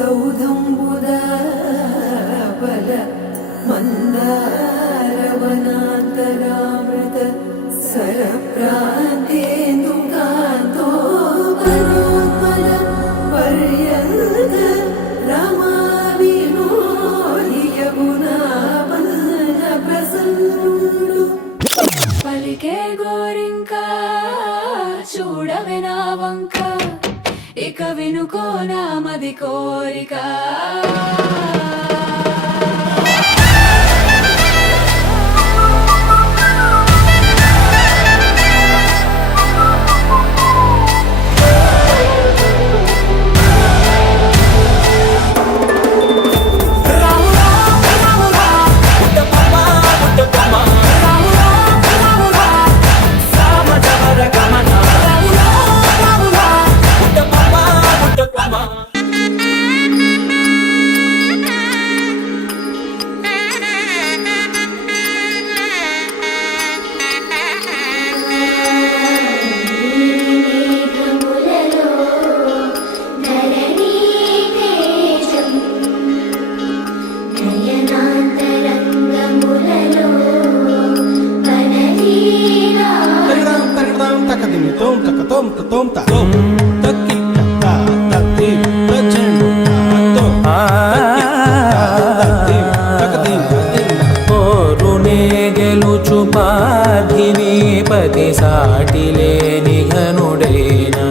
सौधम्बुदाबल मन्दारवनान्तरामृत सरप्रान्तेन्दुकान्तो मनोन्मल पर्यन्त रमाविनोदि यमुनाबल प्रसन्नुडु पलिके गोरिंका చూడవే నా వంక ఇక వినుకో నా మది కోరిక పతి సాటిలేని ఘనుడైనా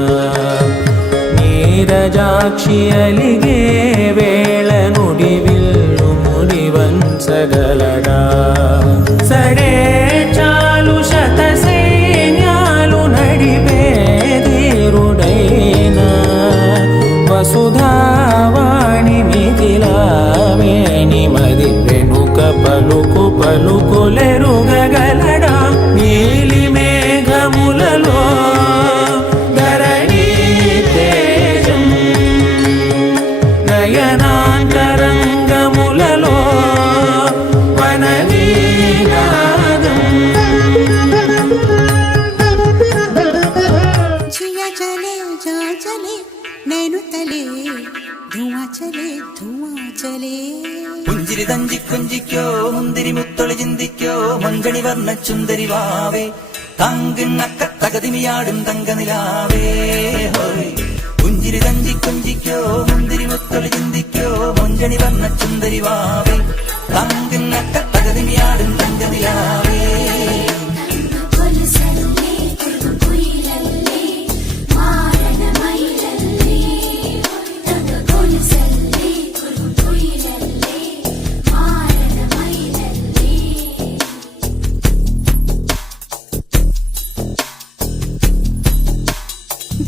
నీరజాక్షి అలిగే వేళ నుడి విల్లు ముడి వంచగలడా సడే చాలు శత సైన్యాలు నడిపే ధీరుడైనా వసుధావాణి మిథిలావేణి మది వెనుక పలుకు పలుకులెరుగగలడా నీలి మేఘములలో ధరణి తేజం నయనాంతరంగములలో వననీనాదం జియా చలే జా చలే నేను తలే ధువా చలే പുഞ്ചിരി തഞ്ചി കുഞ്ചിക്കോ മുന്തിരി മുത്തൊളി ചിന്തിക്കോ മഞ്ചണി വർണ്ണ ചുന്ദരി വാവേ തങ്കിണ്ണക്ക തകതിമിയാടും തങ്കനിലാവേ ഹോയ് പുഞ്ചിരി തഞ്ചി കുഞ്ചിക്കോ മുന്തിരി മുത്തൊളി ചിന്തിക്കോ മഞ്ചണി വർണ്ണ ചുന്ദരി വാവേ തങ്കിണ്ണക്ക തകതിമിയാടും തങ്കനിലാവേ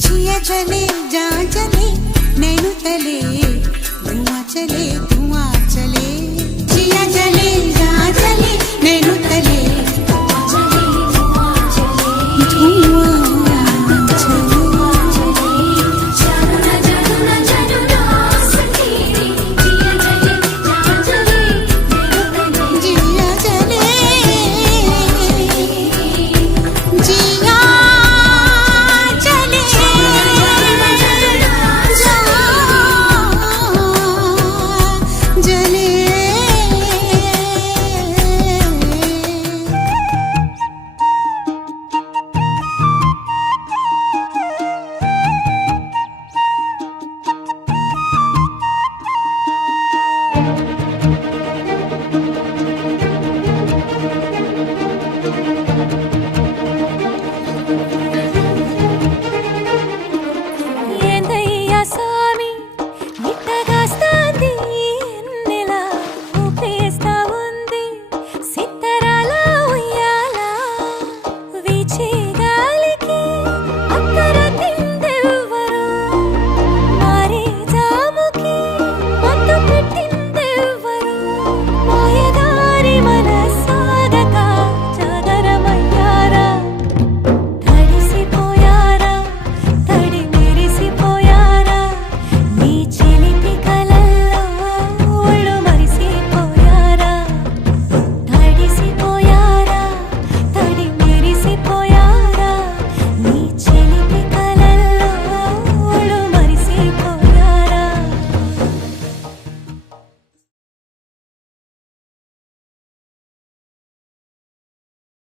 जिया चले जा चले नैनु तले धुआं चले जिया चले जा चले नैनु तले మాయదారి